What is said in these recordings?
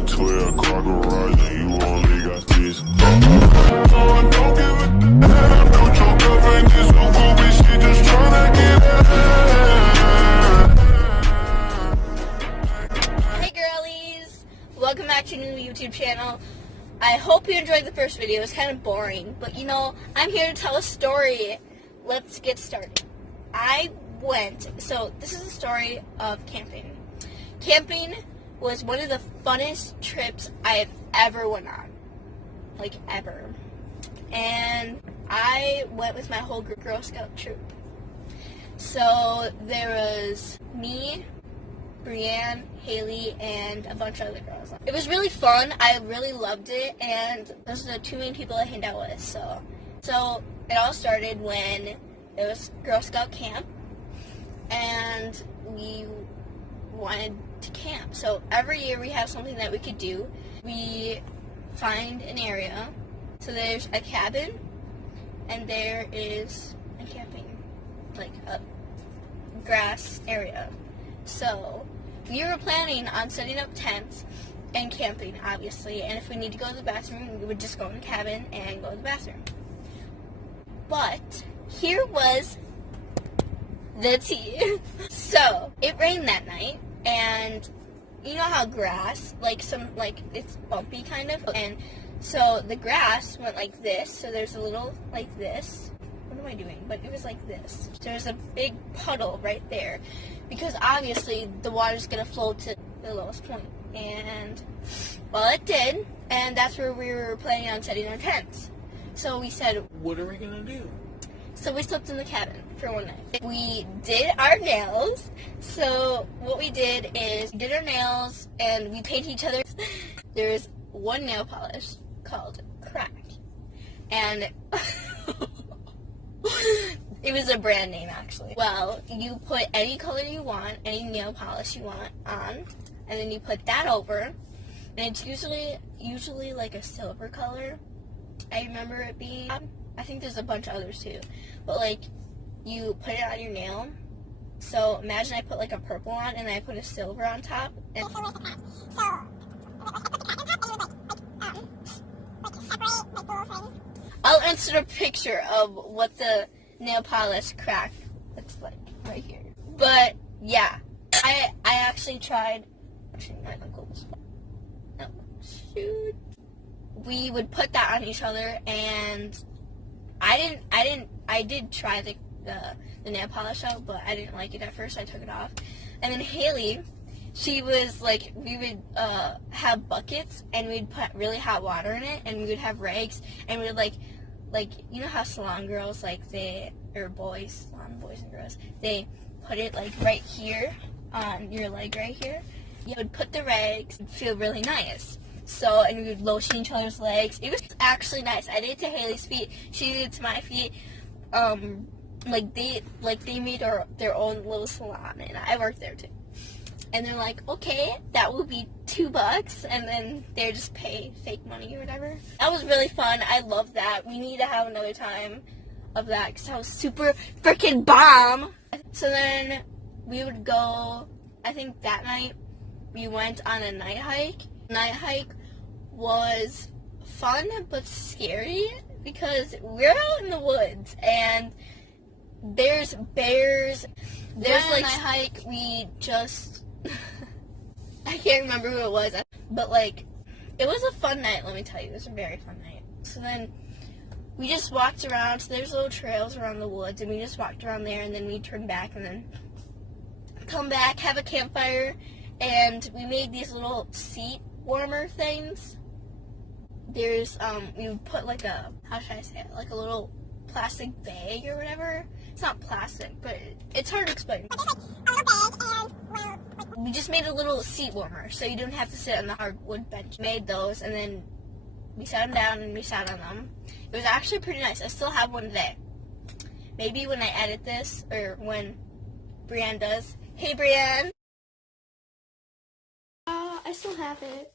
a 12 car garage and you only got this. So I don't give a damn. Don't your girlfriend is so cool, but she just tryna get out. Hey girlies! Welcome back to a new YouTube channel. I hope you enjoyed the first video. It was kind of boring, but you know, I'm here to tell a story. Let's get started. So this is a story of camping. Camping was one of the funnest trips I have ever went on. Like, ever. And I went with my whole Girl Scout troop. So there was me, Breann, Haley, and a bunch of other girls. It was really fun. I really loved it, and those are the two main people I hanged out with. So it all started when it was Girl Scout camp, and we wanted to camp. So every year we have something that we could do. We find an area. So there's a cabin, and there is a camping, like a grass area. So we were planning on setting up tents and camping, obviously, and if we need to go to the bathroom, we would just go in the cabin and go to the bathroom. But here was the tea. So it rained that night, and you know how grass, it's bumpy kind of, and so the grass went like this, so there's a little like this. What am I doing? But it was like this. There's a big puddle right there, because obviously the water's gonna flow to the lowest point. And well, it did, and that's where we were planning on setting our tents. So we said, what are we gonna do? So we slept in the cabin for one night. We did our nails. So what we did is we did our nails and we painted each other. There's one nail polish called Crack, and it was a brand name, actually. Well, you put any color you want, any nail polish you want on, and then you put that over, and it's usually like a silver color. I remember it being, I think there's a bunch of others too, but like, you put it on your nail. So imagine I put like a purple on, and I put a silver on top, and I'll insert a picture of what the nail polish Crack looks like right here. But yeah, I actually tried. Actually, my uncle was. No, shoot. We would put that on each other, and I did try the nail polish out, but I didn't like it at first. I took it off, and then Haley, she was like, we would have buckets, and we'd put really hot water in it, and we would have rags, and we would like you know how salon girls salon boys and girls, they put it like right here on your leg right here. You would put the rags, it'd feel really nice. So, and we would lotion each other's legs. It was actually nice. I did it to Haley's feet. She did it to my feet. They made their own little salon, and I worked there too. And they're like, okay, that will be $2, and then they just pay fake money or whatever. That was really fun. I love that. We need to have another time of that, because that was super freaking bomb. So then we would go, I think that night we went on a night hike. Night hike was fun but scary, because we're out in the woods and there's bears. There's like night hike, we just I can't remember who it was, but like, it was a fun night, let me tell you. It was a very fun night. So then we just walked around. So there's little trails around the woods, and we just walked around there, and then we turned back and then come back, have a campfire, and we made these little seat warmer things. There's we would put like a, how should I say it, like a little plastic bag or whatever. It's not plastic, but it's hard to explain. We just made a little seat warmer, so you didn't have to sit on the hardwood bench. Made those, and then we sat them down and we sat on them. It was actually pretty nice. I still have one today. Maybe when I edit this, or when Breann does. Hey, Breann! I still have it.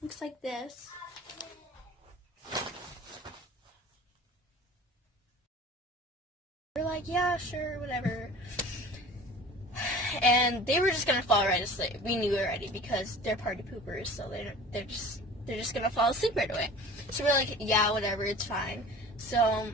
Looks like this. We're like, yeah, sure, whatever. and they were just gonna fall right asleep. We knew already because they're party poopers, so they're just gonna fall asleep right away. So we're like, yeah, whatever, it's fine. So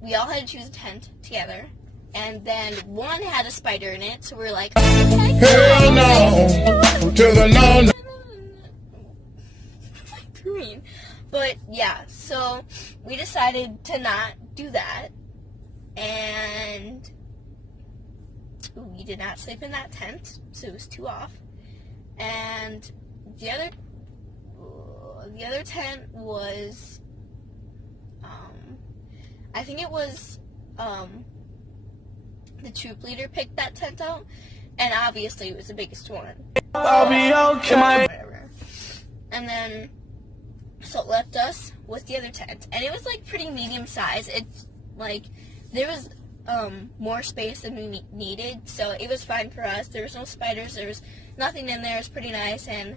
we all had to choose a tent together, and then one had a spider in it. So we're like, Hell no, to the no. Breann. But yeah, so we decided to not do that, and we did not sleep in that tent, so it was 2 off. And the other tent was, I think it was, the troop leader picked that tent out, and obviously it was the biggest one. I'll be okay. Whatever. And then, so it left us with the other tent, and it was like pretty medium size. It's like, there was more space than we needed, so it was fine for us. There was no spiders, there was nothing in there. It was pretty nice, and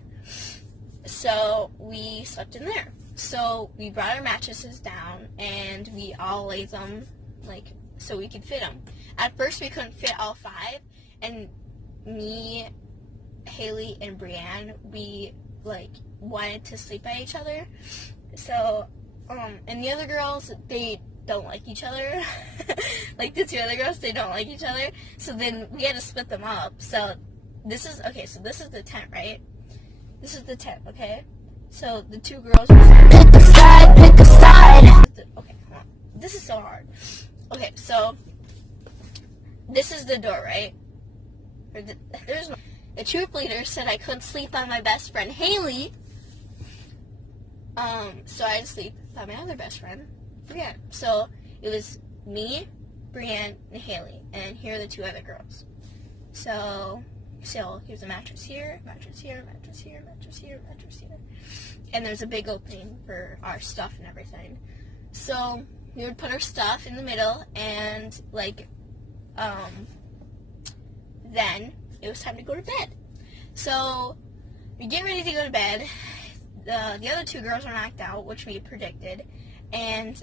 so we slept in there. So we brought our mattresses down, and we all laid them, like, so we could fit them. At first, we couldn't fit all 5, and me, Haley, and Breann, we, like, wanted to sleep by each other. So, and the other girls, they don't like each other. Like, the 2 other girls, they don't like each other. So then we had to split them up. So this is the tent, right? This is the tent, okay? So the 2 girls pick a side, pick a side. Okay, hold on. This is so hard. Okay, so this is the door, right? The troop leader said I couldn't sleep by my best friend Haley. So I had to sleep by my other best friend, Breann. So it was me, Breann, and Haley, and here are the 2 other girls. So here's a mattress here, mattress here, mattress here, mattress here, mattress here. And there's a big opening for our stuff and everything. So we would put our stuff in the middle, and like, then it was time to go to bed. So we get ready to go to bed. The other 2 girls were knocked out, which we predicted, and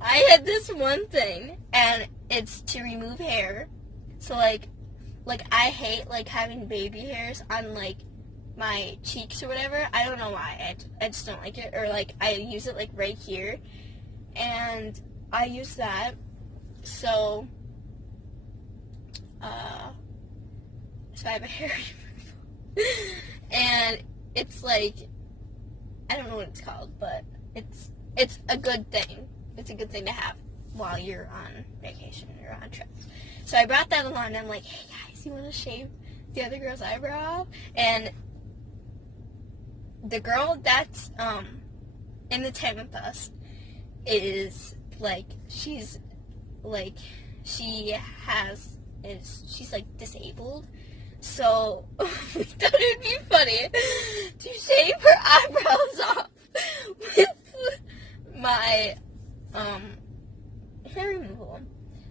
I had this one thing, and it's to remove hair. So like I hate like having baby hairs on like my cheeks or whatever. I don't know why. I just don't like it. Or like I use it like right here, and I use that. So I have a hair removal. And it's like, I don't know what it's called, but it's a good thing. It's a good thing to have while you're on vacation or on trips. So I brought that along, and I'm like, hey guys, you want to shave the other girl's eyebrow off? And the girl that's in the tent with us is like, she's like disabled. So we thought it would be funny to shave her eyebrows off with my hair removal.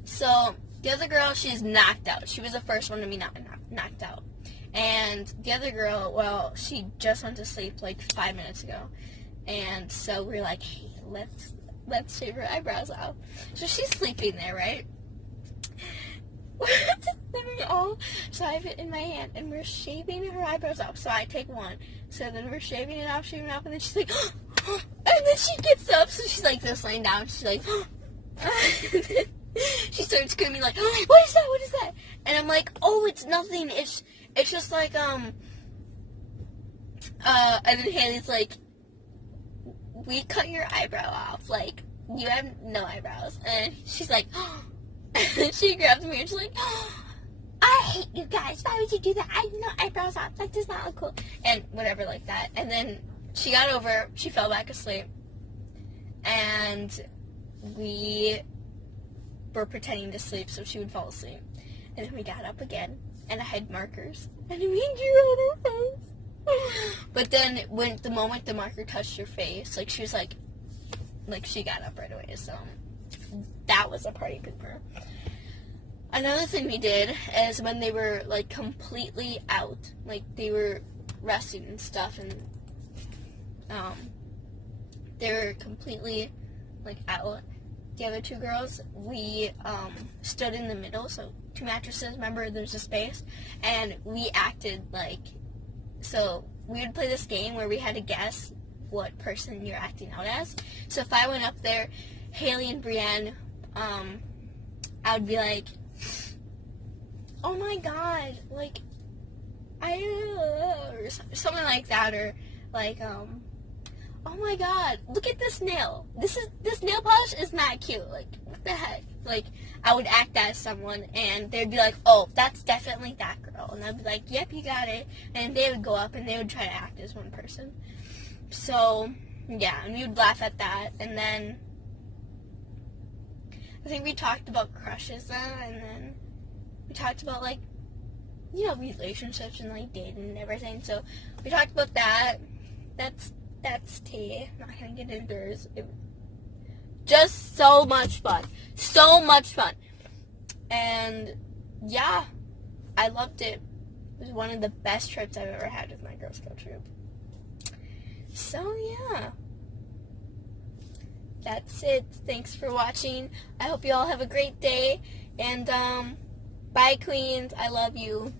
So the other girl, she's knocked out. She was the first one to be knocked out. And the other girl, well, she just went to sleep like 5 minutes ago. And so we're like, hey, let's shave her eyebrows off. So she's sleeping there, right? So I have it in my hand, and we're shaving her eyebrows off. So I take one. So then we're shaving it off, and then she's like, and then she gets up, so she's like this laying down. She's like, and then she starts screaming like, what is that? What is that? And I'm like, oh, it's nothing. It's just like and then Haley's like, we cut your eyebrow off. Like, you have no eyebrows. And she's like, and she grabs me and she's like, I hate you guys. Why would you do that? I have no eyebrows off. That does not look cool. And whatever like that. And then she got over. She fell back asleep. And we were pretending to sleep so she would fall asleep. And then we got up again. And I had markers. And we drew on her face. But then when the moment the marker touched her face, like she was like she got up right away. So that was a party pooper. Another thing we did is when they were like completely out, like they were resting and stuff, and they were completely like out, the other two girls, we stood in the middle, so 2 mattresses, remember there's a space, and we acted like, so we would play this game where we had to guess what person you're acting out as. So if I went up there, Haley and Breann, I would be like, oh my god, like, or something like that, or like, oh my god, look at this nail. This nail polish is not cute. Like, what the heck? Like, I would act as someone, and they'd be like, oh, that's definitely that girl. And I'd be like, yep, you got it. And they would go up, and they would try to act as one person. So, yeah, and we would laugh at that. And then, I think we talked about crushes then, and then we talked about, like, you know, relationships and, like, dating and everything. So, we talked about that. That's tea. I'm not gonna get into yours. Just so much fun. So much fun. And yeah, I loved it. It was one of the best trips I've ever had with my Girl Scout troop. So yeah. That's it. Thanks for watching. I hope you all have a great day. And bye, Queens. I love you.